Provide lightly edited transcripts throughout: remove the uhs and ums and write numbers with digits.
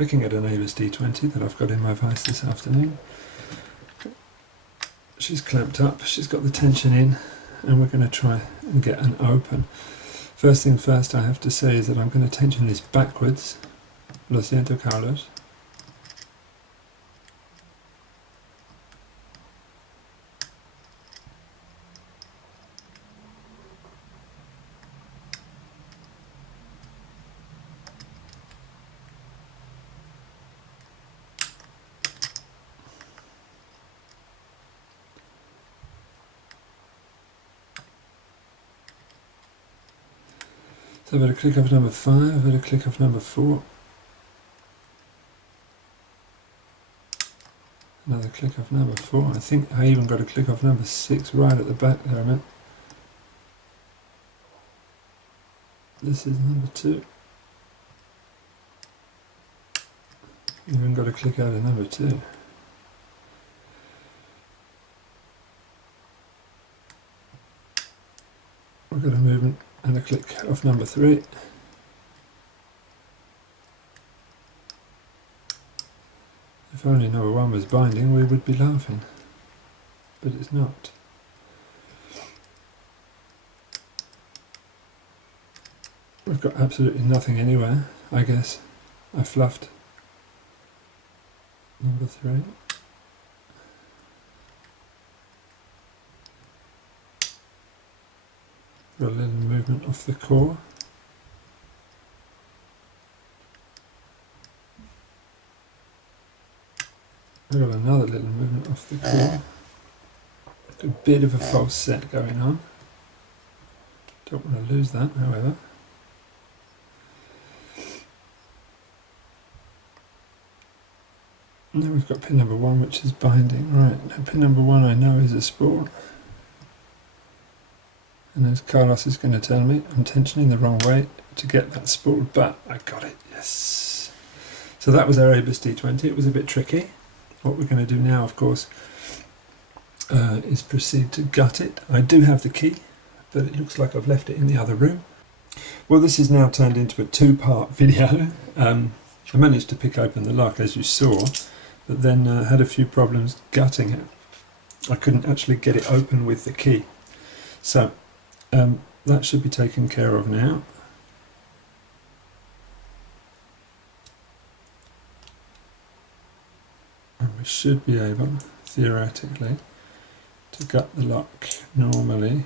looking at an Abus D20 that I've got in my vise this afternoon. She's clamped up, she's got the tension in, and we're going to try and get an open. First thing first I have to say is that I'm going to tension this backwards. Lo siento, Carlos. So I've got a click off number 5, I've got a click off number 4. Another click off number 4. I think I even got a click off number 6 right at the back there a minute. This is number 2. Even got a click out of number 2. We've got a movement and a click off number 3. If only number 1 was binding, we would be laughing, but it's not. We've got absolutely nothing anywhere, I guess. I fluffed number 3. Got a little movement off the core. I've got another little movement off the core. A bit of a false set going on. Don't want to lose that, however. Now we've got pin number 1, which is binding. Right, now pin number 1 I know is a spool. And as Carlos is going to tell me, I'm tensioning the wrong way to get that spool, but I got it, yes. So that was our Abus D20. It was a bit tricky. What we're going to do now, of course, is proceed to gut it. I do have the key, but it looks like I've left it in the other room. Well, this is now turned into a 2-part video. I managed to pick open the lock, as you saw, but then had a few problems gutting it. I couldn't actually get it open with the key. So that should be taken care of now. And we should be able, theoretically, to gut the lock normally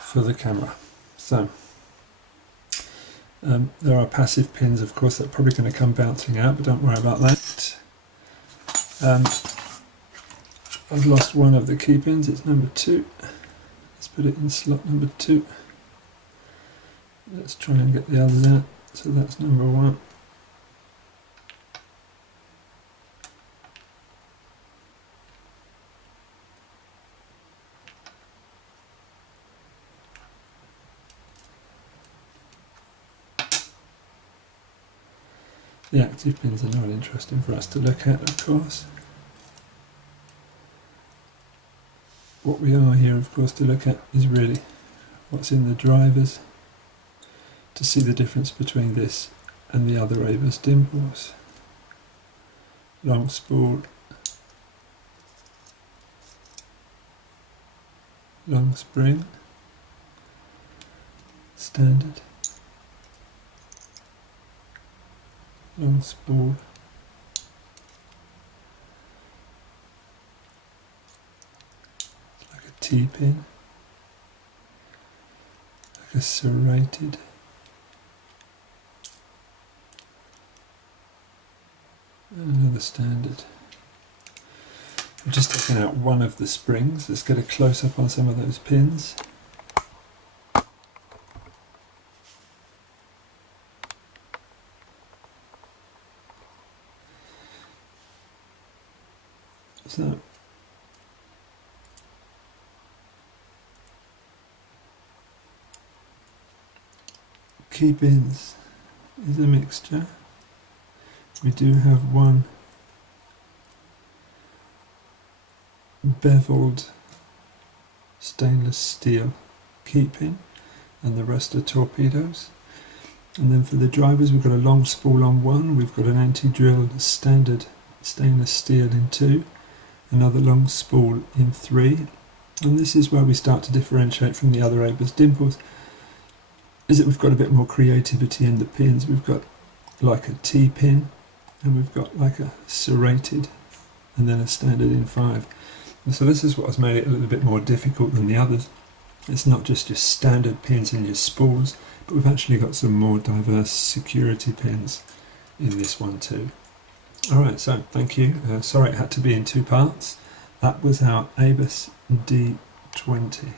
for the camera. So there are passive pins, of course, that are probably going to come bouncing out, but don't worry about that. I've lost one of the key pins, it's number 2. Let's put it in slot number 2. Let's try and get the others out. So that's number 1. The active pins are not interesting for us to look at, of course. What we are here, of course, to look at is really what's in the drivers, to see the difference between this and the other Abus dimples. Long spool, long spring, standard, long spool, T-pin, like a serrated, and another standard. I'm just taking out one of the springs. Let's get a close-up on some of those pins. So key pins is a mixture. We do have one beveled stainless steel key pin and the rest are torpedoes. And then for the drivers, we've got a long spool on 1, we've got an anti-drilled standard stainless steel in 2, another long spool in 3, and this is where we start to differentiate from the other Abus dimples, is that we've got a bit more creativity in the pins. We've got like a T-pin, and we've got like a serrated, and then a standard in 5. And so this is what has made it a little bit more difficult than the others. It's not just your standard pins and your spools, but we've actually got some more diverse security pins in this one too. Alright, so thank you. Sorry it had to be in 2 parts. That was our Abus D20.